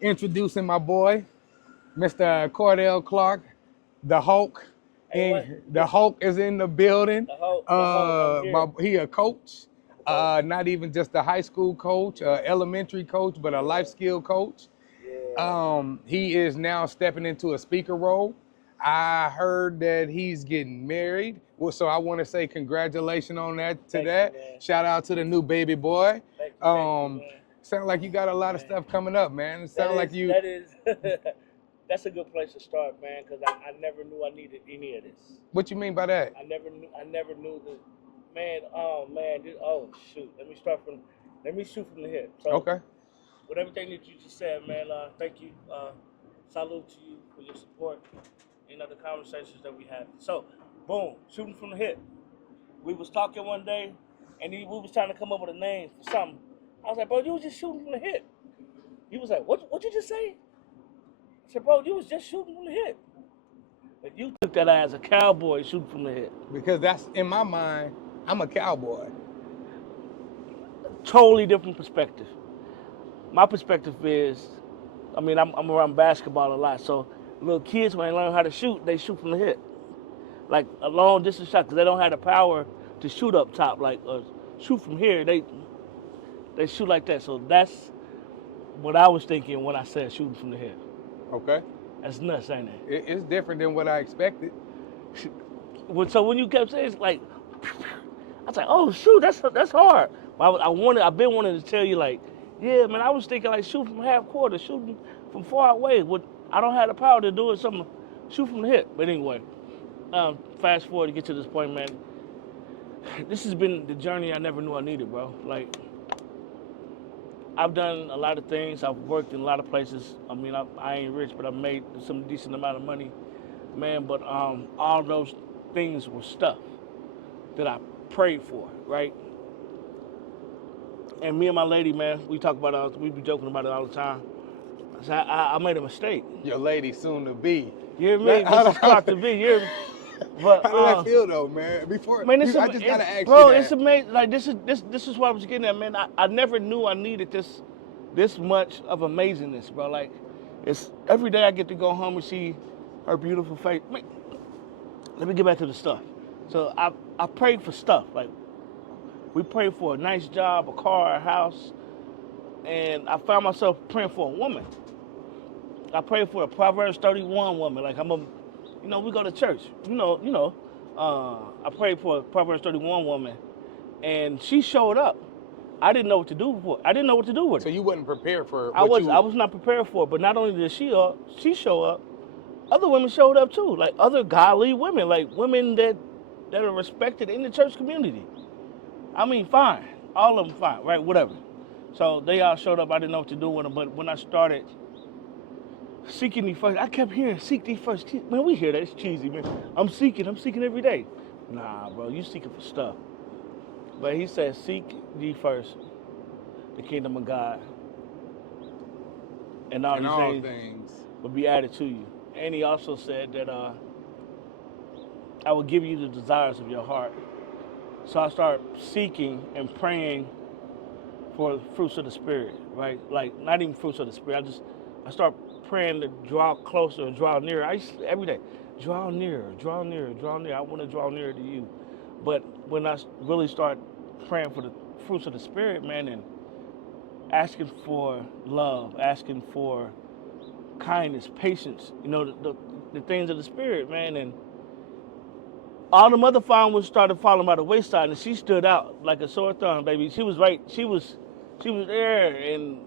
Introducing my boy, Mr. Cordell Clark, the Hulk. Hey, what? The Hulk is in the building. The Hulk, I'm here. He a coach, Okay. not even just a high school coach, elementary coach, but a life Yeah, skill coach. yeah. He is now stepping into a speaker role. I heard that he's getting married. Well, so I want to say congratulations on that to Thank you, that. man. Shout out to the new baby boy. Thank you, Um, man. Sound like you got a lot of Man, stuff coming up, man. It that sound like is you. that is that's a good place to start, man. Because I never knew I needed any of this. What you mean by that? I never knew that. Man, oh man, oh shoot. Let me shoot from the hip. So Okay. with everything that you just said, man, thank you. Salute to you for your support and other conversations that we had. So, boom, shooting from the hip. We was talking one day, and we was trying to come up with a name for something. I was like, bro, you was just shooting from the hip. He was like, what you just say? I said, bro, you was just shooting from the hip. But you took that as a cowboy shooting from the hip. Because that's in my mind, I'm a cowboy. Totally different perspective. My perspective is, I mean, I'm around basketball a lot, so little kids, when they learn how to shoot, they shoot from the hip. Like a long distance shot, because they don't have the power to shoot up top, like shoot from here. They shoot like that. So that's what I was thinking when I said shooting from the hip. Okay. That's nuts, ain't it? It's different than what I expected. So when you kept saying it's like, I was like, oh shoot, that's hard. I've been wanting to tell you like, yeah, man, I was thinking like shoot from half quarter, shooting from far away. I don't have the power to do it. Something shoot from the hip. But anyway, fast forward to get to this point, man. This has been the journey I never knew I needed, bro. Like, I've done a lot of things. I've worked in a lot of places. I mean, I ain't rich, but I've made some decent amount of money, man. But all those things were stuff that I prayed for, right? And me and my lady, man, we talk about it. We be joking about it all the time. So I made a mistake. Your lady soon to be. You hear me? Mrs. Clark to be. You hear me? But How did that feel though, man? Before man, I just gotta ask bro, you that. it's amazing. Like this is what I was getting at, man. I never knew I needed this much of amazingness, bro. Like it's every day I get to go home and see her beautiful face. Man, let me get back to the stuff. So I prayed for stuff. Like we prayed for a nice job, a car, a house, and I found myself praying for a woman. I prayed for a Proverbs 31 woman. Like we go to church. I prayed for a Proverbs 31 woman, and she showed up. I didn't know what to do with her. I didn't know what to do with So her. you wasn't prepared for I was not prepared for it. But not only did she show up, other women showed up too. Like other godly women, like women that are respected in the church community. I mean, fine, all of them fine, right? Whatever. So they all showed up. I didn't know what to do with them. But when I started seeking thee first, I kept hearing seek thee first. Man, we hear that. It's cheesy, man. I'm seeking every day. Nah, bro, you seeking for stuff. But he said, seek thee first the kingdom of God, and all and these all things things. will be added to you. And he also said that I will give you the desires of your heart. So I started seeking and praying for fruits of the spirit, right? Like not even fruits of the spirit. I start praying to draw closer and draw nearer. Every day, draw nearer, draw nearer, draw nearer. I want to draw nearer to you. But when I really start praying for the fruits of the spirit, man, and asking for love, asking for kindness, patience, the things of the spirit, man, and all the mother followers started falling by the wayside, and she stood out like a sore thumb, baby. She was right. She was there, and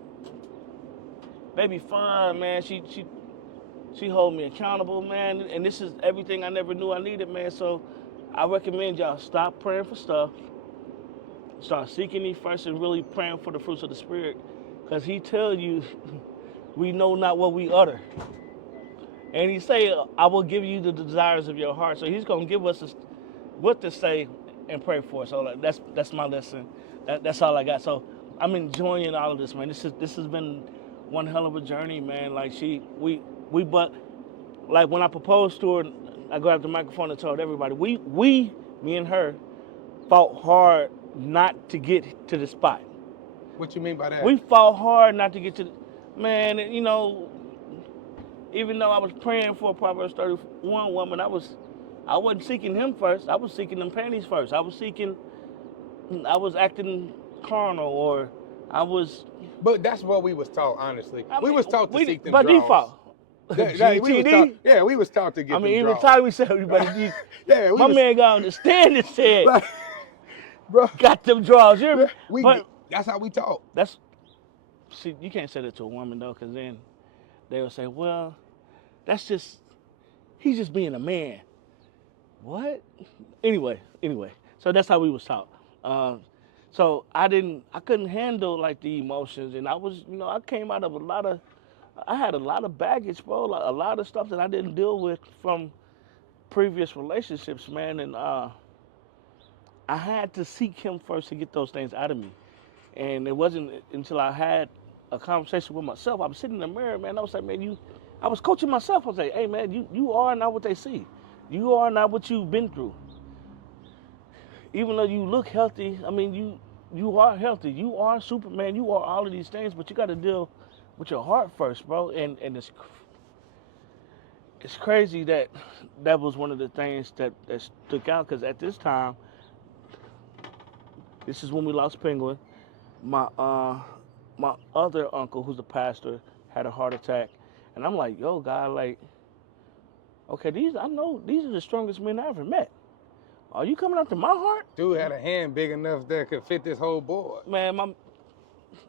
baby, fine, man. She hold me accountable, man. And this is everything I never knew I needed, man. So I recommend y'all stop praying for stuff. Start seeking Him first and really praying for the fruits of the Spirit, because He tell you, we know not what we utter. And He say, I will give you the desires of your heart. So He's gonna give us what to say and pray for. So that's my lesson. That's all I got. So I'm enjoying all of this, man. This has been one hell of a journey, man. Like but like when I proposed to her, I grabbed the microphone and told everybody, me and her, fought hard not to get to the spot. What you mean by that? We fought hard not to get to. Man, you know, even though I was praying for a Proverbs 31 woman, I wasn't seeking him first. I was seeking them panties first. I was acting carnal, or I was. But that's what we was taught, honestly. I We mean, was taught to seek them by draws. default. We was taught, GTD. yeah, we was taught to get I them mean, even draws. Tommy said everybody. Yeah, we My was, man got on the stand and said, like, bro, "Got them draws." You hear me? But that's how we taught. see, you can't say that to a woman though, because then they will say, "Well, he's just being a man." What? Anyway. So that's how we was taught. So I couldn't handle like the emotions, and I was, I came out of I had a lot of baggage, bro. Like, a lot of stuff that I didn't deal with from previous relationships, man, and I had to seek him first to get those things out of me. And it wasn't until I had a conversation with myself. I was sitting in the mirror, man. I was like, man, I was coaching myself. I was like, hey, man, you are not what they see. You are not what you've been through. Even though you look healthy, I mean, you are healthy. You are Superman. You are all of these things, but you got to deal with your heart first, bro. And it's crazy that was one of the things that stuck out, because at this time, this is when we lost Penguin. My other uncle, who's a pastor, had a heart attack, and I'm like, yo, God, like, okay, I know these are the strongest men I ever met. Are you coming after my heart? Dude had a hand big enough that could fit this whole board. Man,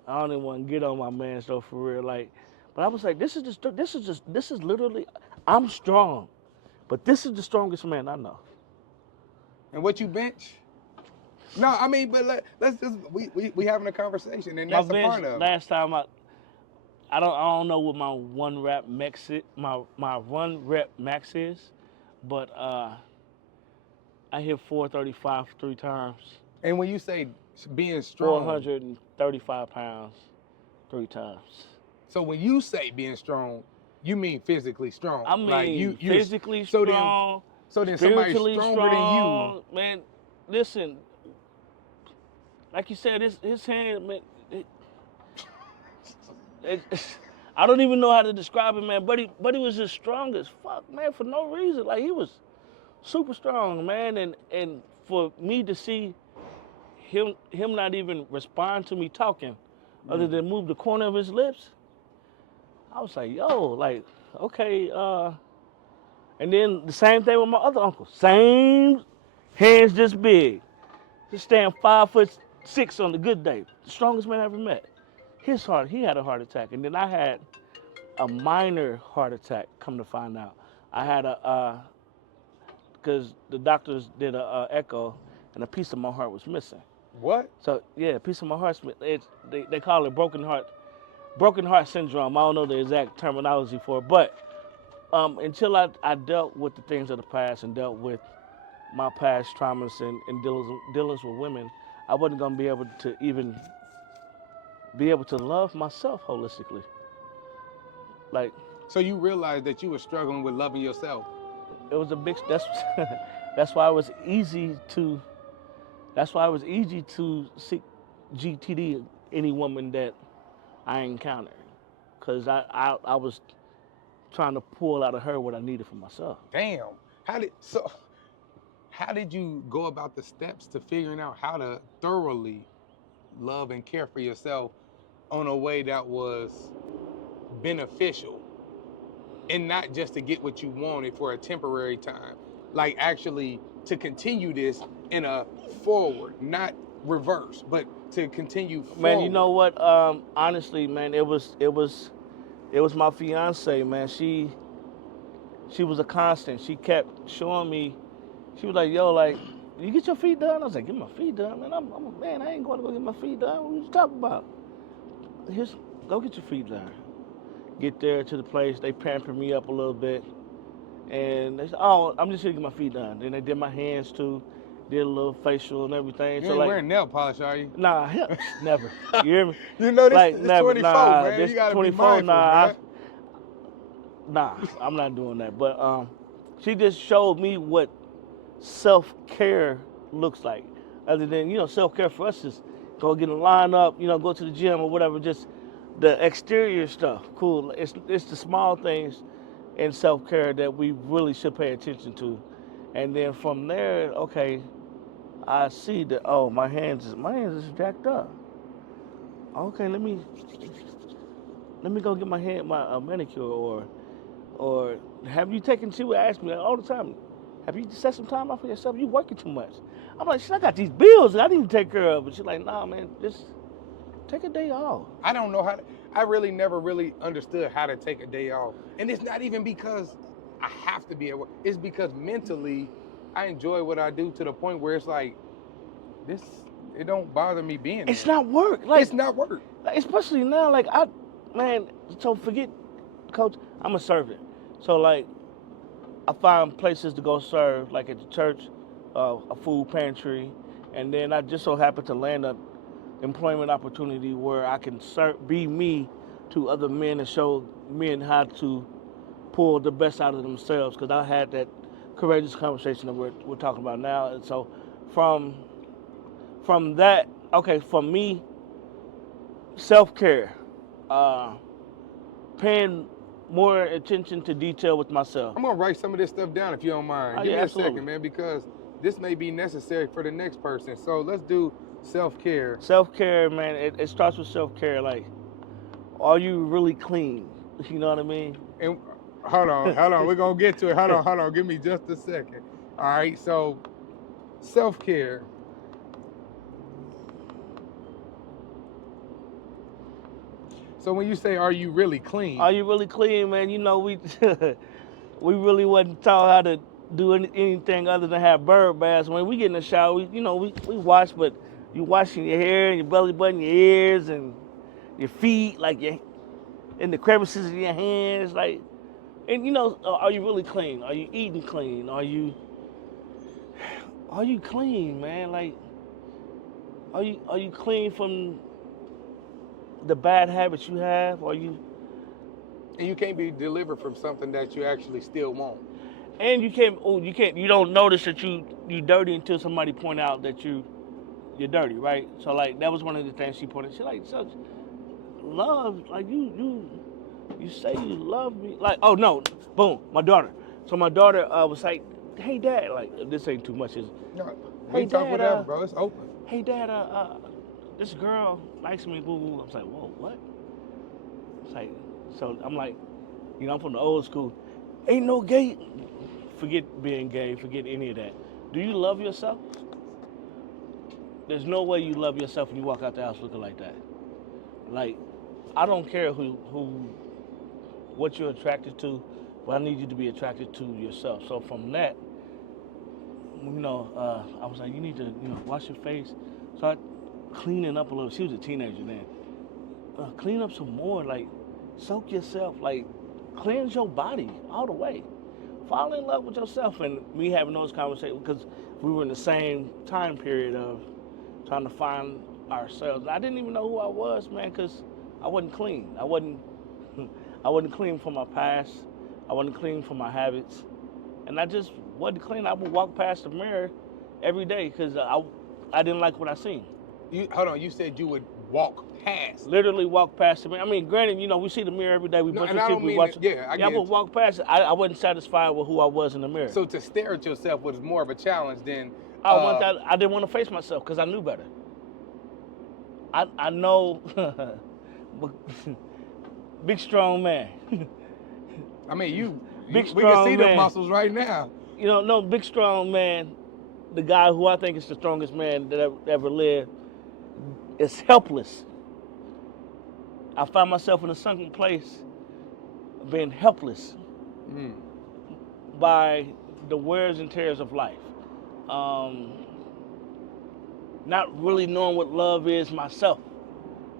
I don't even want to get on my man stuff for real, like, but I was like, this is literally, I'm strong, but this is the strongest man I know. And what you bench? No, I mean, but let's just we having a conversation, and that's a part of it. Last time I don't know what my one rep max is, but I hit 435 3 times. And when you say being strong, 435 pounds 3 times. So when you say being strong, you mean physically strong. I mean, like you physically strong. So then somebody's stronger than you. Man, listen. Like you said, his hand, man. I don't even know how to describe it, man. But he was just strong as fuck, man, for no reason. Like, he was super strong, man. And for me to see him not even respond to me talking, other than move the corner of his lips, I was like, yo, like, okay. And then the same thing with my other uncle. Same hands, just big. Just stand 5'6" on the good day. The strongest man I ever met. He had a heart attack. And then I had a minor heart attack, come to find out. I had because the doctors did a echo, and a piece of my heart was missing. What? So, yeah, a piece of my heart, they call it broken heart syndrome. I don't know the exact terminology for it, but until I dealt with the things of the past and dealt with my past traumas and dealings with women, I wasn't going to be able to even be able to love myself holistically. Like, so you realized that you were struggling with loving yourself. It was a big. That's why it was easy to. That's why it was easy to seek GTD any woman that I encountered, because I was trying to pull out of her what I needed for myself. Damn. How did you go about the steps to figuring out how to thoroughly love and care for yourself on a way that was beneficial, and not just to get what you wanted for a temporary time, like actually to continue this in a forward, not reverse, but to continue forward? Man, you know what? Honestly, man, it was my fiance, man. She was a constant. She kept showing me. She was like, yo, like, you get your feet done? I was like, get my feet done, man. I'm a man. I ain't going to go get my feet done. What are you talking about? Go get your feet done. Get there to the place. They pamper me up a little bit. And they said, oh, I'm just here to get my feet done. Then they did my hands too. Did a little facial and everything. You ain't wearing nail polish, are you? Nah, never. You hear me? You know this, like, this never. 24, man. This You gotta 24, be mindful, man. I'm not doing that. But she just showed me what self-care looks like. Other than, self-care for us is go get a line up, go to the gym or whatever. Just the exterior stuff, cool. It's the small things in self-care that we really should pay attention to. And then from there, okay, I see that, oh, my hands is jacked up. Okay, let me go get my manicure, or have you taken? She would ask me all the time, have you set some time out for yourself? You working too much. I'm like, shit, I got these bills that I need to take care of. But she's like, nah, man, just take a day off. I don't know how to, I really never really understood how to take a day off. And it's not even because I have to be at work. It's because mentally I enjoy what I do to the point where it's like, it don't bother me being It's there. not work. Like, It's not work. especially now, like so forget, coach, I'm a servant. So like, I find places to go serve, like at the church, a food pantry, and then I just so happen to land a employment opportunity where I can be me to other men and show men how to pull the best out of themselves. Because I had that courageous conversation that we're talking about now, and so from that, okay, for me, self-care, paying more attention to detail with myself. I'm gonna write some of this stuff down if you don't mind. Give Yeah, me a absolutely. second, man, because this may be necessary for the next person. So let's do self-care. Self-care, man, it starts with self-care. Like, are you really clean? You know what I mean? And hold on, we're gonna get to it. Hold on, give me just a second. All right, so self-care. So when you say, are you really clean? Are you really clean, man? You know, we we really wasn't taught how to do anything other than have bird baths. When we get in the shower, we wash, but you washing your hair and your belly button, your ears and your feet, like in the crevices of your hands, like, and are you really clean? Are you eating clean? Are you clean, man? Like, are you clean from the bad habits you have? Are you? And you can't be delivered from something that you actually still want. And you can't. You don't notice that you dirty until somebody point out that you're dirty, right? So like that was one of the things she pointed. She like, so love, like you say you love me, like, oh no, boom, my daughter. So my daughter was like, hey dad, like, this ain't too much, is No, hey we talk dad, whatever, bro. It's open. hey dad, this girl likes me, boo boo. I was like, whoa, what? It's like, so I'm like, I'm from the old school. Ain't no gay. Forget being gay. Forget any of that. Do you love yourself? There's no way you love yourself when you walk out the house looking like that. Like, I don't care what you're attracted to, but I need you to be attracted to yourself. So from that, I was like, you need to, wash your face. Start cleaning up a little. She was a teenager then. Clean up some more. Like, soak yourself. Like, cleanse your body all the way. Fall in love with yourself. And me having those conversations, because we were in the same time period of trying to find ourselves. I didn't even know who I was, man, because I wasn't clean. I wasn't clean from my past. I wasn't clean from my habits. And I just wasn't clean. I would walk past the mirror every day because I didn't like what I seen. Hold on, you said you would walk past. Literally walk past the mirror. I mean, granted, we see the mirror every day. We brush our teeth. We watch. I would walk past it. I wasn't satisfied with who I was in the mirror. So to stare at yourself was more of a challenge than. I didn't want to face myself because I knew better. I know, big strong man. I mean, big we can see man. the muscles right now. No, big strong man, the guy who I think is the strongest man that ever lived, is helpless. I find myself in a sunken place, being helpless by the wears and tears of life. Not really knowing what love is myself,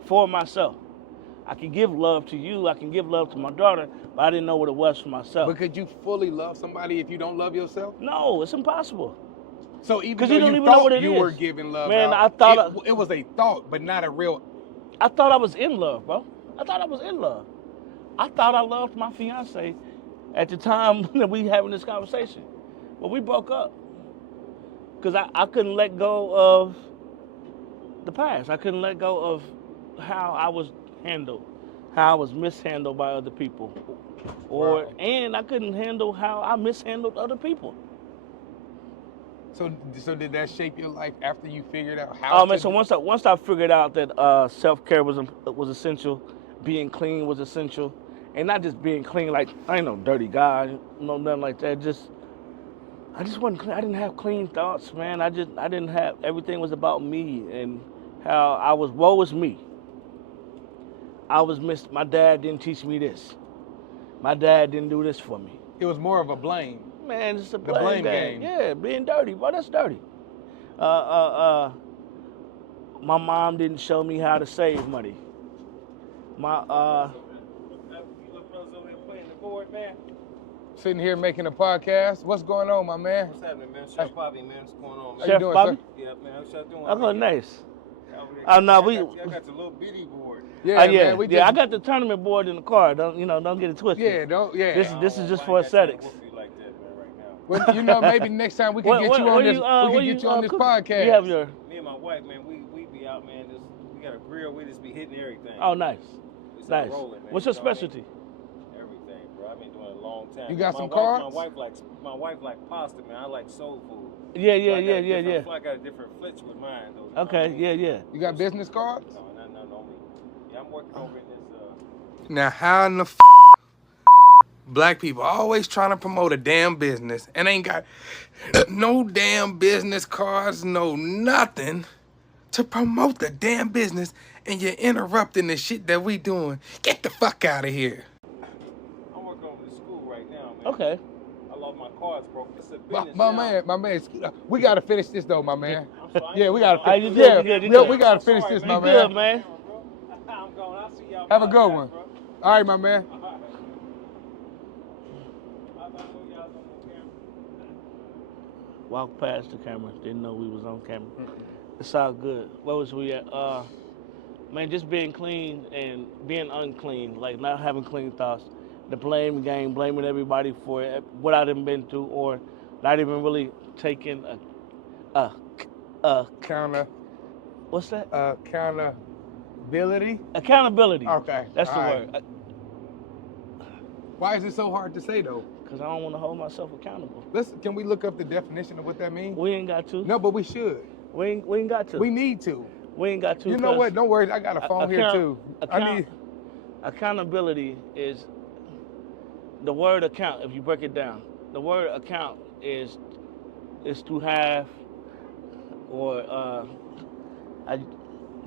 for myself. I can give love to you, I can give love to my daughter, but I didn't know what it was for myself. But could you fully love somebody if you don't love yourself? No, it's impossible. So even though you don't you even know what thought it you is. were giving love Man, out, I thought it was a thought, but not a real. I thought I was in love, bro. I thought I was in love. I thought I loved my fiance at the time that we having this conversation. But we broke up. Because I couldn't let go of the past. I couldn't let go of how I was handled. how I was mishandled by other people, or Wow. and I couldn't handle how I mishandled other people. So did that shape your life after you figured out how Man, to? so once I figured out that self-care was essential, being clean was essential, and not just being clean like I ain't no dirty guy, no nothing like that. I just wasn't clean. I didn't have clean thoughts, man. I didn't have, everything was about me and how I was, woe is me. I was missed. My dad didn't teach me this. My dad didn't do this for me. It was more of a blame. Man, it's a The blame blame game. game. Yeah, being dirty, bro, that's dirty. My mom didn't show me how to save money. My Sitting here making a podcast. What's going on, my man? What's happening, man? Chef Bobby, man. What's going on, man? How you Chef doing, Bobby? sir? Yeah, man. How's y'all doing? Oh, nice. I no, we- got the little bitty board. Yeah, yeah, man. We yeah. I just, got the tournament board in the car. Don't get it twisted. yeah, don't, yeah. This is just I for ain't got time to aesthetics. whoop you like that, man, right now. Well, you know, maybe next time we can get you on this. We can get you on this podcast. You have your. Me and my wife, man, we be out, man. We got a grill. We just be hitting everything. Oh, nice, It's nice. rolling, man. What's your You know what I mean? specialty? Everything, bro. I've been doing it a long time. You got My some wife- cards? My wife like pasta, man. I like soul food. Yeah. I got a different flitch with mine, though. You know Okay, what I mean? yeah. You got business cards? No, on me. Yeah, I'm working over in this. Now, how in the black people always trying to promote a damn business and ain't got no damn business cards, no nothing to promote the damn business, and you're interrupting the shit that we doing. Get the fuck out of here. I'm working over the school right now, man. Okay. I lost my cards, bro. It's a My business now. man, we gotta finish this though, my man. I'm sorry, Yeah, we gotta Hey, you finish. good, Yeah, you good, you yeah, good. we gotta I'm finish sorry, this, man. my You man. good, man? I'm going. I'll see y'all. Have a good podcast, one. bro. All right, my man. All right. I'll know y'all on camera. Walked past the camera. Didn't know we was on camera. It's all good. Where was we at? Man, just being clean and being unclean, like not having clean thoughts. The blame game, blaming everybody for what I done been through, or not even really taking Counter, what's that? accountability. Accountability. Okay, That's the all right. word. Why is it so hard to say though? Because I don't want to hold myself accountable. Can we look up the definition of what that means? We ain't got to. No, but we should. We ain't got to. We need to. We ain't got to. You know what? Don't worry. I got a phone here too. Accountability is the word account. If you break it down, the word account is to have, or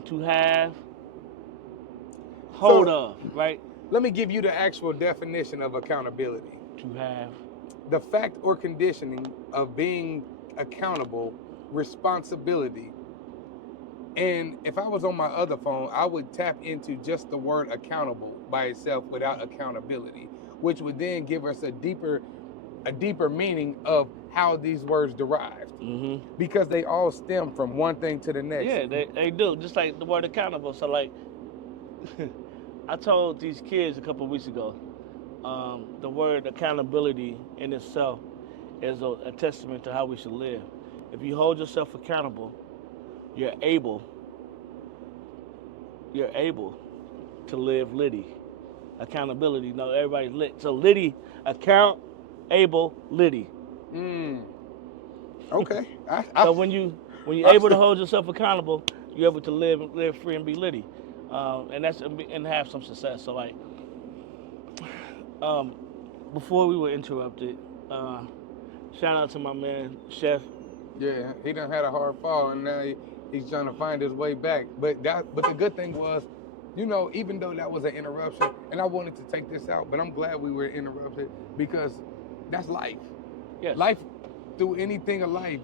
to have hold of, right? Let me give you the actual definition of accountability. To have. The fact or conditioning of being accountable, responsibility. And if I was on my other phone, I would tap into just the word accountable by itself without accountability, which would then give us a deeper meaning of how these words derived. Mm-hmm. Because they all stem from one thing to the next. Yeah, they do. Just like the word accountable. So like, I told these kids a couple of weeks ago, the word accountability in itself is a testament to how we should live. If you hold yourself accountable, you're able to live litty. Accountability. No, everybody's lit. So litty, account, able, litty. Okay. So when you're able to hold yourself accountable, you're able to live free and be litty, and have some success. So like, before we were interrupted, shout out to my man Chef. Yeah, he done had a hard fall, and now he's trying to find his way back. But the good thing was, even though that was an interruption, and I wanted to take this out, but I'm glad we were interrupted because that's life. Yes. Life, through anything of life,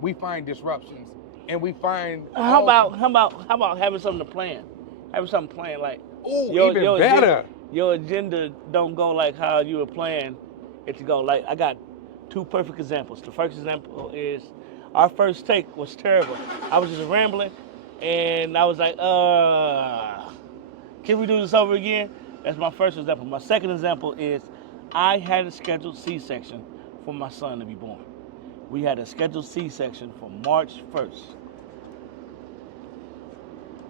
we find disruptions, and we find. How about having something to plan? Having something planned, like even better. Your agenda don't go like how you were planning it to go. Like I got two perfect examples. The first example is our first take was terrible. I was just rambling, and I was like, can we do this over again? That's my first example. My second example is I had a scheduled C-section for my son to be born. We had a scheduled C-section for March 1st.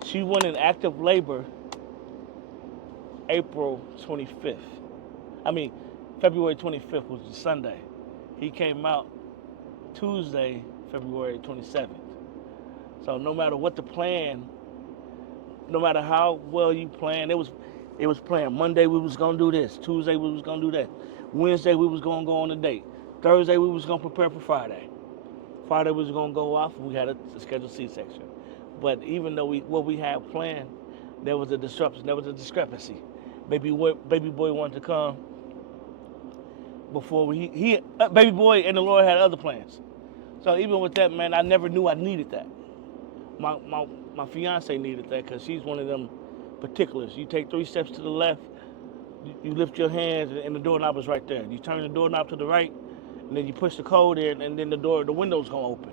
She went in active labor April 25th. I mean, February 25th was the Sunday. He came out Tuesday, February 27th. So no matter what the plan, no matter how well you plan, it was planned. Monday we was gonna do this. Tuesday we was gonna do that. Wednesday we was gonna go on a date. Thursday we was gonna prepare for Friday. Friday we was gonna go off, and we had a scheduled C-section. But even though what we had planned, there was a disruption. There was a discrepancy. Baby boy wanted to come before baby boy and the Lord had other plans. So even with that, man, I never knew I needed that. My fiance needed that because she's one of them particulars. You take 3 steps to the left, you lift your hands, and the doorknob is right there. You turn the doorknob to the right, and then you push the code in, and then the window's gonna open.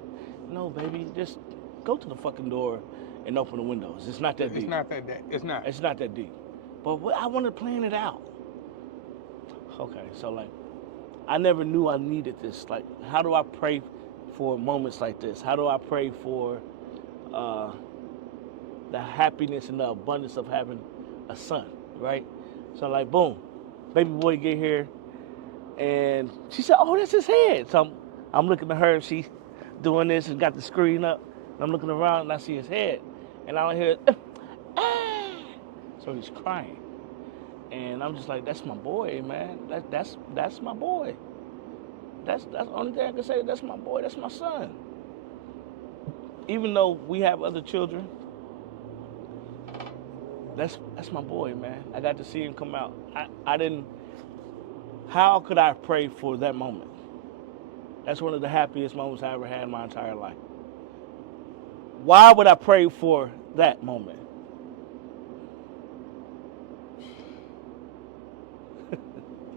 No, baby, just go to the fucking door and open the windows. It's not that deep. It's not that. It's not that deep. But I want to plan it out. Okay, so like, I never knew I needed this. Like, how do I pray for moments like this? How do I pray for the happiness and the abundance of having a son, right? So like, boom, baby boy get here, and she said, "Oh, that's his head." So I'm looking at her, and she's doing this and got the screen up. And I'm looking around, and I see his head, and I hear, ah! So he's crying, and I'm just like, "That's my boy, man. That's my boy. That's the only thing I can say. That's my boy. That's my son." Even though we have other children, that's my boy, man. I got to see him come out. I didn't. How could I pray for that moment? That's one of the happiest moments I ever had in my entire life. Why would I pray for that moment?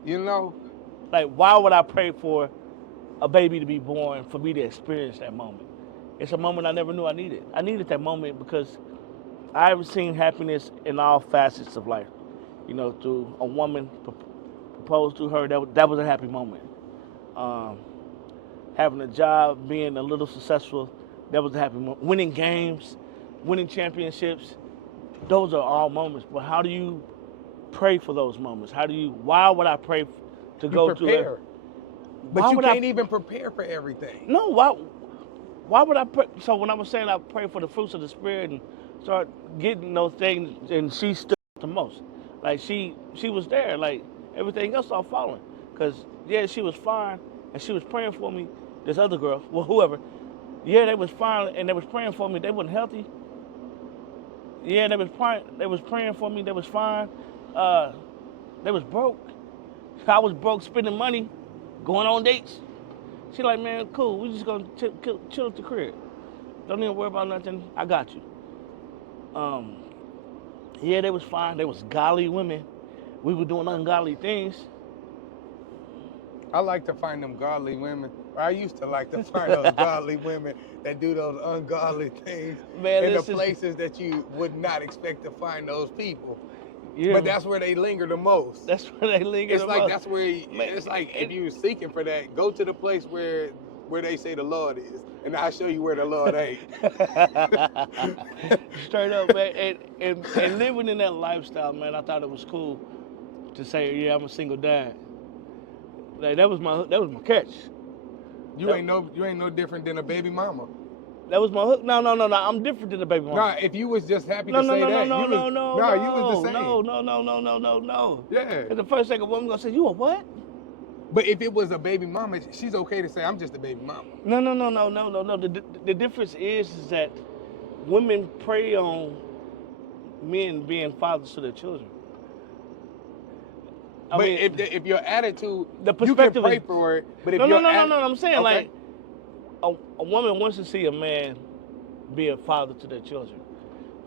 You know, like, why would I pray for a baby to be born for me to experience that moment? It's a moment I never knew I needed. I needed that moment because I've seen happiness in all facets of life. You know, through a woman proposed to her, that was a happy moment. Having a job, being a little successful, that was a happy moment. Winning games, winning championships, those are all moments. But how do you pray for those moments? Why would I pray to go to it? But you can't even prepare for everything. No, why would I pray? So when I was saying I pray for the fruits of the Spirit and start getting those things, and she stood out the most. Like, she was there. Like, everything else all following. Because, yeah, she was fine, and she was praying for me. This other girl, well, whoever, yeah, they was fine, and they was praying for me. They wasn't healthy. Yeah, they was praying for me. They was fine. They was broke. I was broke, spending money, going on dates. She like, "Man, cool. We just gonna chill at the crib. Don't even worry about nothing. I got you." Yeah, they was fine. They was godly women. We were doing ungodly things. I like to find them godly women. I used to like to find those godly women that do those ungodly things in the places that you would not expect to find those people. Yeah, but that's where they linger the most. That's where they linger the most. It's like that's where it's like if you're seeking for that, go to the place where they say the Lord is, and I'll show you where the Lord ain't. Straight up, man. And living in that lifestyle, man, I thought it was cool to say, "Yeah, I'm a single dad." Like, that was my catch. You ain't no different than a baby mama. That was my hook. No. I'm different than a baby mama. Nah, if you was just happy to say that, no, you was the same. No. Yeah. Because the first thing a woman gonna say, "You a what?" But if it was a baby mama, she's okay to say, "I'm just a baby mama." No. The difference is that women prey on men being fathers to their children. I mean, if your attitude, the you can pray for it. But if no. I'm saying, okay, like, a woman wants to see a man be a father to their children.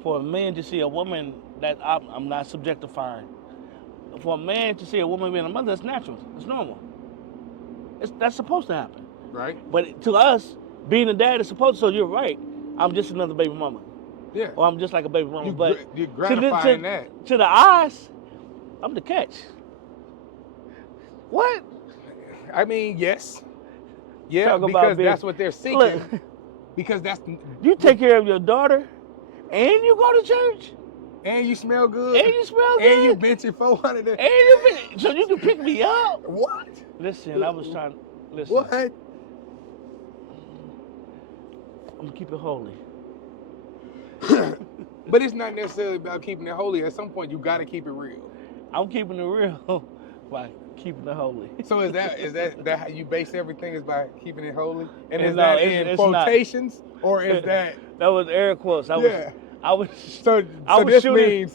For a man to see a woman that I'm not subjectifying. For a man to see a woman being a mother, that's natural. It's normal. That's supposed to happen. Right. But to us, being a dad is supposed to. So you're right. I'm just another baby mama. Yeah. Or I'm just like a baby mama. But you're gratifying that. To the eyes, I'm the catch. What? I mean, yes. Yeah, because that's what they're seeking. Look, because that's... You take care of your daughter and you go to church? And you smell good. And you smell good. And you benching 400. And you been, so you can pick me up. What? Listen, I was trying. Listen. What? I'm gonna keep it holy. But it's not necessarily about keeping it holy. At some point, you got to keep it real. I'm keeping it real by keeping it holy. So is that how you base everything, is by keeping it holy? And is No, that it's in quotations, or is that? That was air quotes. I was. So was this shooting-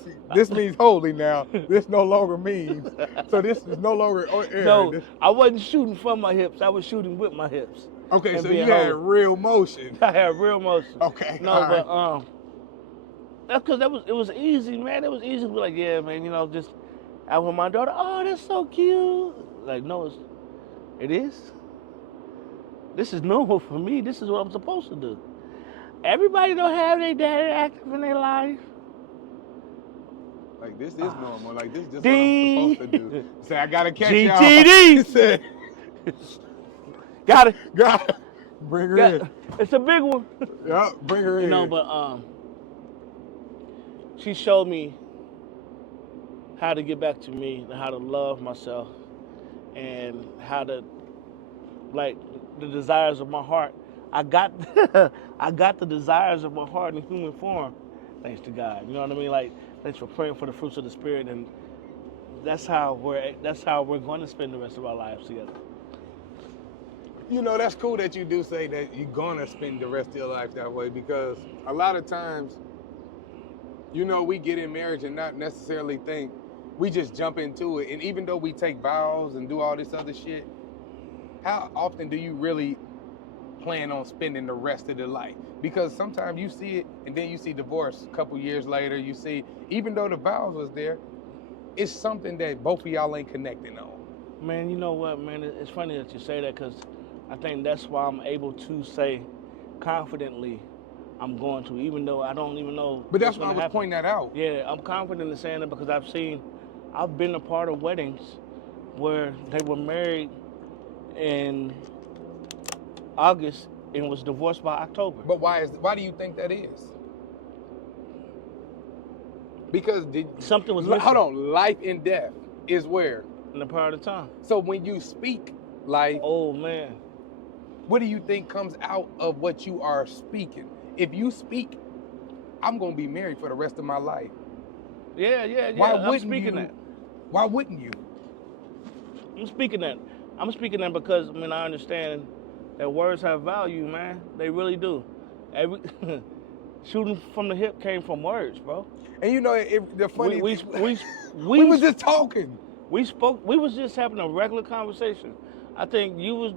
means holy now. This no longer means. So this is no longer air. No, I wasn't shooting from my hips. I was shooting with my hips. Okay, and so being you had holy. real motion. I had real motion. Okay. No, all but right. that's because it was easy, man. It was easy to be like, yeah, man, just out with my daughter. Oh, that's so cute. Like, no, it is. This is normal for me. This is what I'm supposed to do. Everybody don't have their daddy active in their life. Like this is normal. Like this is just Ding. what I'm supposed to do. Say I gotta catch y'all. GTD. He said, Got it. God, bring her in. It's a big one. Yep, bring her in. But she showed me how to get back to me and how to love myself and how to, like, the desires of my heart. I got I got the desires of my heart in human form, thanks to God. You know what I mean? Like, thanks for praying for the fruits of the Spirit, and that's how we're going to spend the rest of our lives together. You know, that's cool that you do say that you're gonna spend the rest of your life that way, because a lot of times, we get in marriage and not necessarily think, we just jump into it. And even though we take vows and do all this other shit, how often do you really plan on spending the rest of the life? Because sometimes you see it and then you see divorce a couple years later, you see, even though the vows was there, it's something that both of y'all ain't connecting on. Man, you know what, man? It's funny that you say that, because I think that's why I'm able to say confidently I'm going to, even though I don't even know. But that's why I was pointing that out. Yeah, I'm confident in saying that because I've been a part of weddings where they were married in August and was divorced by October. But why do you think that is? Because something was missing. Hold on, life and death is where? In the part of time. So when you speak life, oh man, what do you think comes out of what you are speaking? If you speak, I'm gonna be married for the rest of my life. Yeah. I'm speaking that. Why wouldn't you? I'm speaking that. Because I understand that words have value, man. They really do. Shooting from the hip came from words, bro. And the funny we was just talking. We spoke. We was just having a regular conversation. I think you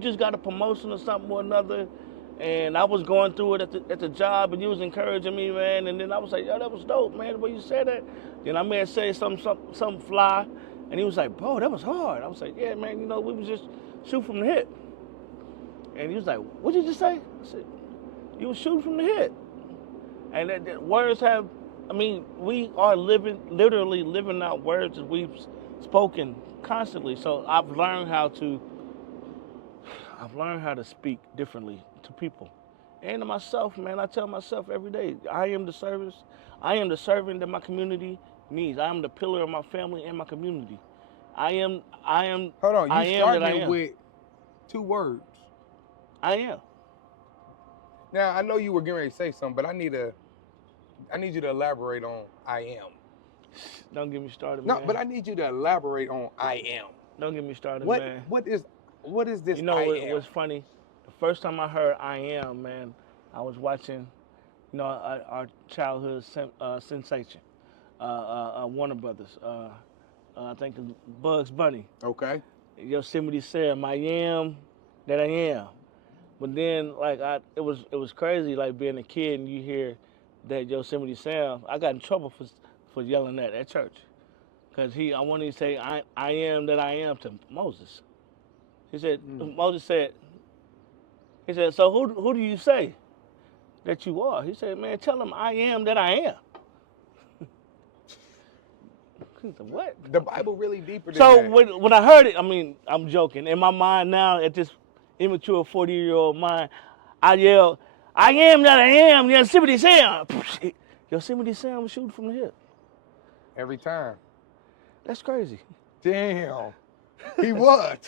just got a promotion or something or another, and I was going through it at the job, and you was encouraging me, man. And then I was like, yo, that was dope, man, the way you said that. Then I may have said something fly, and he was like, bro, that was hard. I was like, yeah, man, we was just shoot from the hip. And he was like, what'd you just say? I said, you was shooting from the hip. And that words have, we are literally living out words that we've spoken constantly. So I've learned how to speak differently to people. And to myself, man, I tell myself every day, I am the servant that my community needs. I am the pillar of my family and my community. I am. Hold on, you started with 2 words. I am. Now, I know you were getting ready to say something, but I need you to elaborate on I am. Don't get me started, no, man. No, but I need you to elaborate on I am. Don't get me started, man. What is this You know I what am? was funny? The first time I heard I am, man, I was watching, our childhood sensation, Warner Brothers. I think it's Bugs Bunny. Okay. Yosemite Sam, I am that I am. But then, it was crazy, like being a kid and you hear that Yosemite Sam. I got in trouble for yelling that at church, because I wanted to say I am that I am to Moses. He said, Moses said, so who do you say that you are? He said, man, tell him I am that I am. He said, what? The Bible really deeper than so that. When I heard it, I'm joking. In my mind now, at this immature 40-year-old mind, I yell, I am that I am, Yosemite Sam. Yosemite Sam was shooting from the hip. Every time. That's crazy. Damn. He was.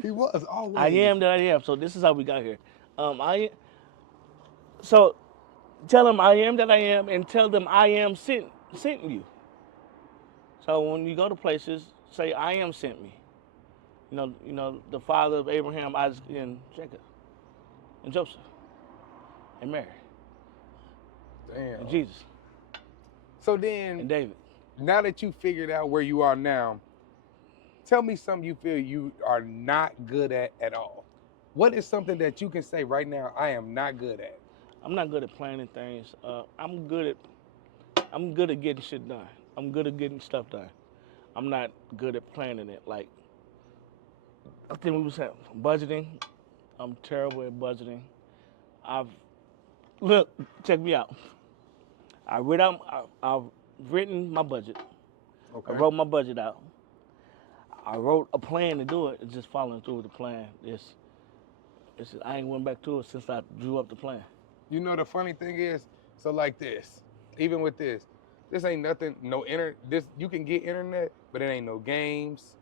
He was always. I am that I am. So this is how we got here. So tell them I am that I am, and tell them I am sent you. So when you go to places, say I am sent me. You know the father of Abraham, Isaac, and Jacob, and Joseph, and Mary, Damn. and Jesus, So then, and David. now that you figured out where you are now, tell me something you feel you are not good at all. What is something that you can say right now, I am not good at? I'm not good at planning things. I'm good at getting shit done. I'm good at getting stuff done. I'm not good at planning it. Like I think we was having budgeting. I'm terrible at budgeting. Look, check me out. I've written my budget. Okay. I wrote my budget out. I wrote a plan to do it. It's just following through with the plan. I ain't went back to it since I drew up the plan. You know the funny thing is, so like this, even with this ain't nothing, you can get internet, but it ain't no games,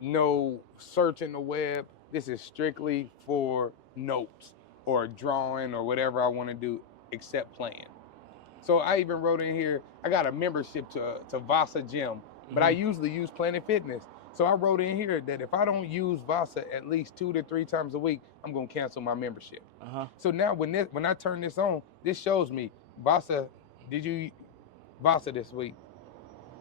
no searching the web. This is strictly for notes or drawing or whatever I want to do except playing. So I even wrote in here, I got a membership to Vasa Gym, but I usually use Planet Fitness. So I wrote in here that if I don't use Vasa at least 2 to 3 times a week, I'm gonna cancel my membership. So now when I turn this on, this shows me, Vasa, did you Vasa this week?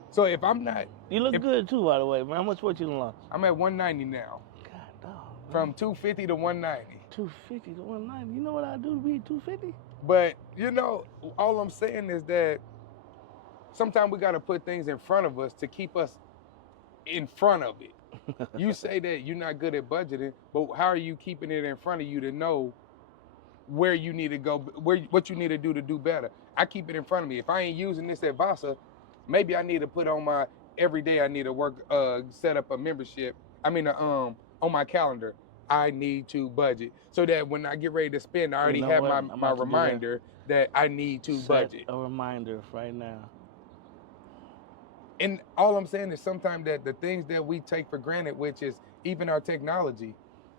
So if I'm not... You look good too, by the way, man. How much weight you done lost? I'm at 190 now. God, dog. From 250 to 190. 250 to 190. You know what I do to be 250? But, you know, all I'm saying is that sometimes we got to put things in front of us to keep us in front of it. You say that you're not good at budgeting, but how are you keeping it in front of you to know where you need to go, what you need to do better? I keep it in front of me. If I ain't using this at Vasa, maybe I need to put on my, every day I need to work, set up a membership. On my calendar, I need to budget so that when I get ready to spend, I already have my reminder that I need to budget. A reminder right now. And all I'm saying is sometimes that the things that we take for granted, which is even our technology.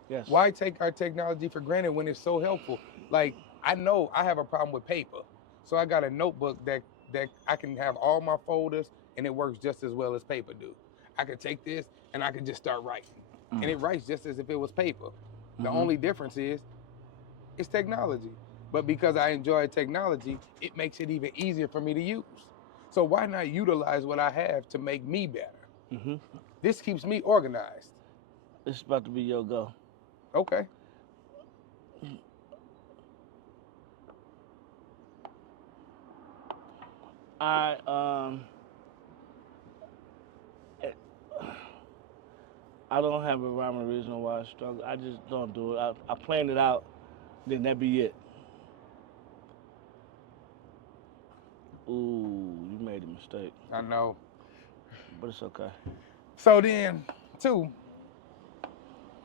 Yes. Why take our technology for granted when it's so helpful? Like, I know I have a problem with paper. So I got a notebook that I can have all my folders and it works just as well as paper do. I could take this and I could just start writing. And it writes just as if it was paper. The only difference is it's technology. But because I enjoy technology, it makes it even easier for me to use. So why not utilize what I have to make me better? This keeps me organized. It's about to be your go. Okay. I don't have a rhyme or reason why I struggle. I just don't do it. I plan it out, then that be it. Ooh, you made a mistake. I know. But it's okay. So then, too,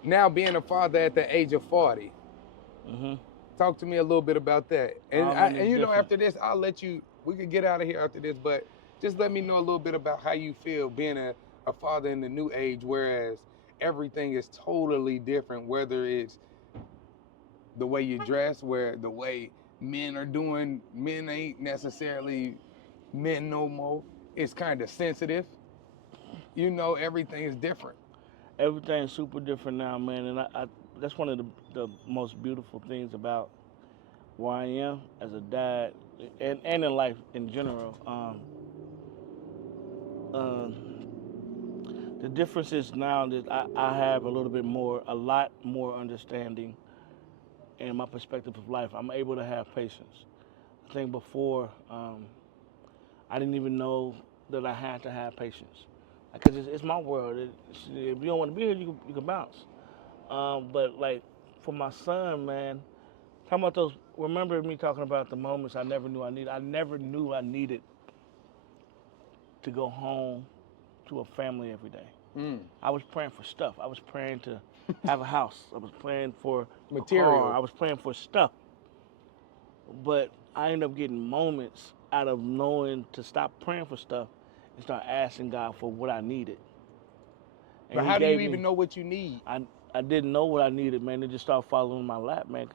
now being a father at the age of 40, talk to me a little bit about that. And you know, after this, I'll let you, we could get out of here after this, but just let me know a little bit about how you feel being a father in the new age, whereas everything is totally different, whether it's the way you dress, where the way men are doing, men ain't necessarily men no more. It's kind of sensitive. You know, everything is different. Everything's super different now, man, and I that's one of the most beautiful things about where I am as a dad and in life in general. The difference is now that I have a lot more understanding in my perspective of life. I'm able to have patience. I think before, I didn't even know that I had to have patience. Because it's my world. If you don't want to be here, you can bounce. But like for my son, man, talking about those. Remember me talking about the moments I never knew I needed. I never knew I needed to go home to a family every day. I was praying for stuff. I was praying to have a house. I was praying for material. A car. I was praying for stuff. But I ended up getting moments out of knowing to stop praying for stuff and start asking God for what I needed. And But he how do you gave even me, know what you need? I didn't know what I needed, man. It just started falling in my lap, man.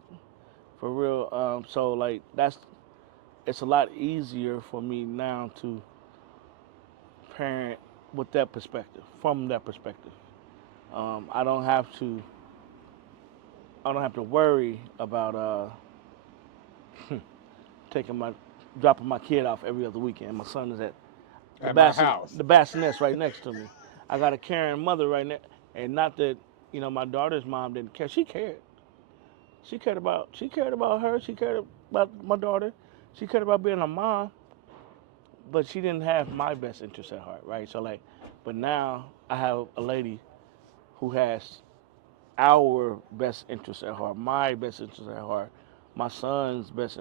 For real. So like it's a lot easier for me now to parent with that perspective, from that perspective. I don't have to worry about dropping my kid off every other weekend. My son is at At my house. the bassinet right next to me. I got a caring mother right now, and not that my daughter's mom didn't care. She cared. She cared about her. She cared about my daughter. She cared about being a mom, but she didn't have my best interest at heart, right? So like, but now I have a lady who has our best interest at heart, my best interest at heart, my son's best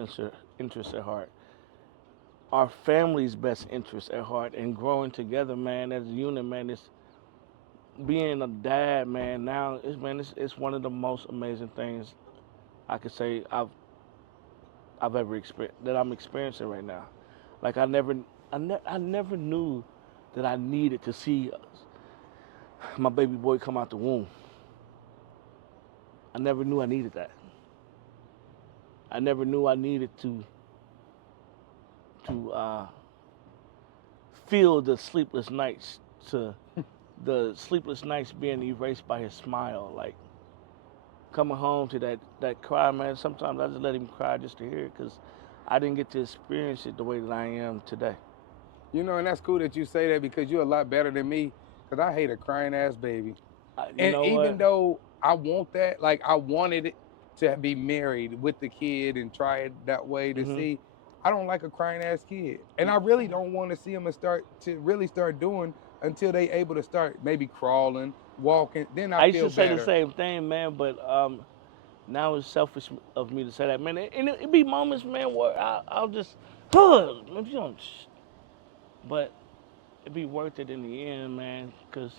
interest at heart, our family's best interest at heart, and growing together, man, as a unit, man. It's being a dad, man. Now, it's one of the most amazing things I could say I've ever experienced, that I'm experiencing right now. Like I never knew that I needed to see my baby boy come out the womb. I never knew I needed that. I never knew I needed to feel the sleepless nights, the sleepless nights being erased by his smile. Like coming home to that cry, man. Sometimes I just let him cry just to hear it, because I didn't get to experience it the way that I am today. And that's cool that you say that, because you're a lot better than me, because I hate a crying ass baby. And even though I want that, like I wanted it to be married with the kid and try it that way to see, I don't like a crying ass kid. And I really don't want to see them start doing until they able to start maybe crawling, walking. Then I feel used to say better. the same thing, man, but now it's selfish of me to say that, man. And it be moments, man, where I'll just, if you don't, but it'd be worth it in the end, man, because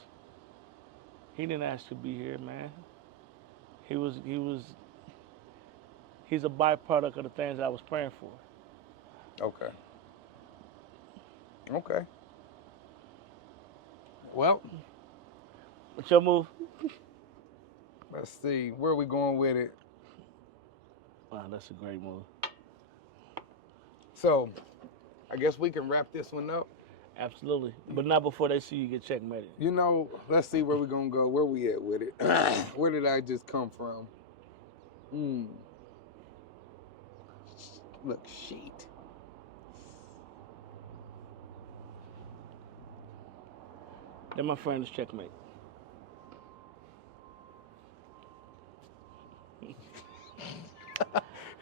he didn't ask to be here, man. He's a byproduct of the things that I was praying for. Okay. Well, What's your move? let's see. Where are we going with it? Wow, that's a great move. So, I guess we can wrap this one up. Absolutely. But not before they see you get checkmated. Let's see where we're going to go. Where we at with it? Where did I just come from? Look, sheet. Then my friend is checkmate.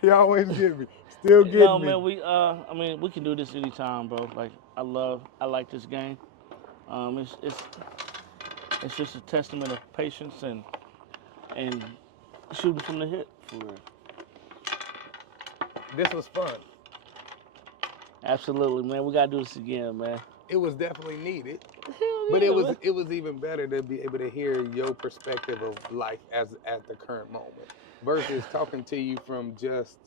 He always get me. Still getting No, me. man, we can do this anytime, bro. Like I like this game. It's just a testament of patience and shooting from the hip, for real. This was fun. Absolutely, man. We gotta do this again, man. It was definitely needed. But it was even better to be able to hear your perspective of life at the current moment, versus talking to you from just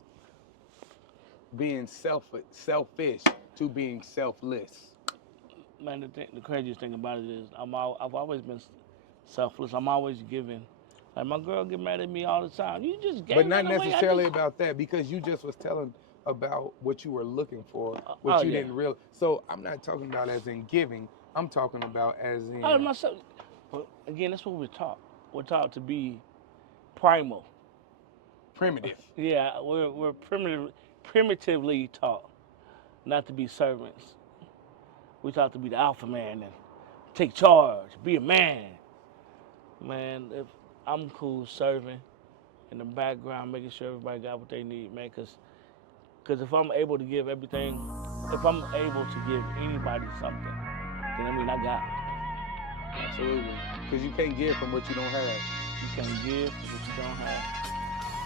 being selfish to being selfless. Man, the craziest thing about it is I've always been selfless. I'm always giving. Like my girl get mad at me all the time. You just gave. But not necessarily about that, because you just was telling about what you were looking for, what you didn't realize. So I'm not talking about as in giving. I'm talking about as in. Myself. But again, that's what we're taught. We're taught to be primal. Primitive. Yeah, we're primitively taught not to be servants. We're taught to be the alpha man and take charge, be a man. Man, if I'm cool serving in the background, making sure everybody got what they need, man, because if I'm able to give everything, if I'm able to give anybody something, then I mean I got it. Absolutely. Because you can't give from what you don't have. You can't give from what you don't have.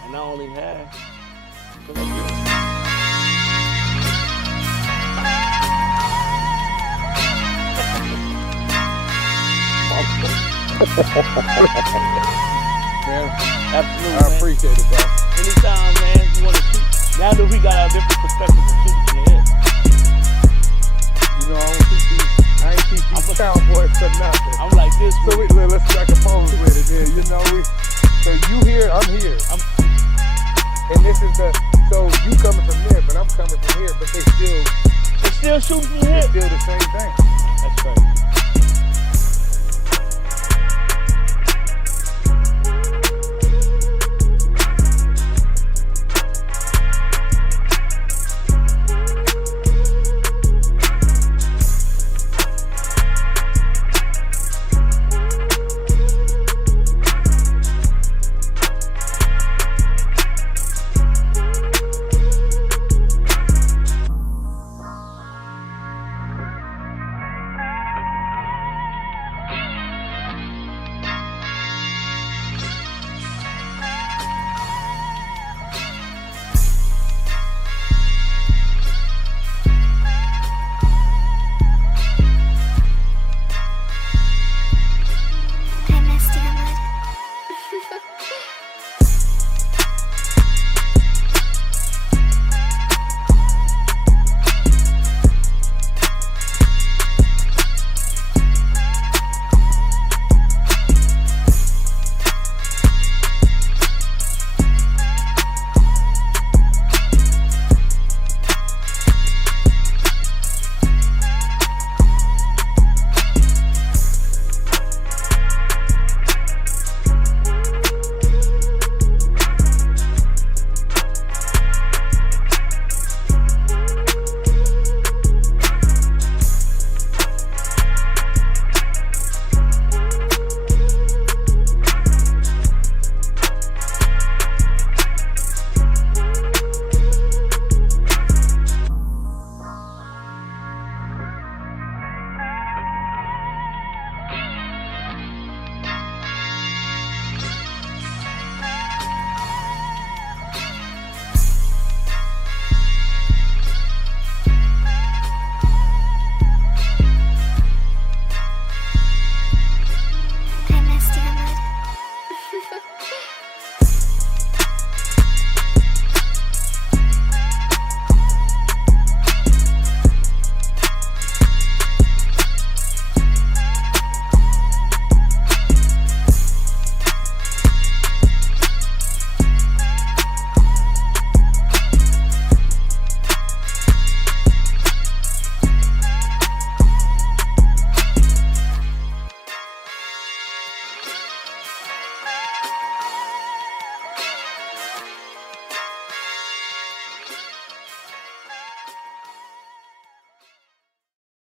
And I only have because I Yeah. Absolutely, I appreciate it, bro. Anytime, man, you want to shoot. Now that we got our different perspectives of shooting from the head. You know, I ain't teach these cowboys for nothing. I'm like this. So let's strike a pose with it. Yeah, you know, so you here, I'm here. And this is so you coming from there, but I'm coming from here, but they still shooting from here. It's still the same thing.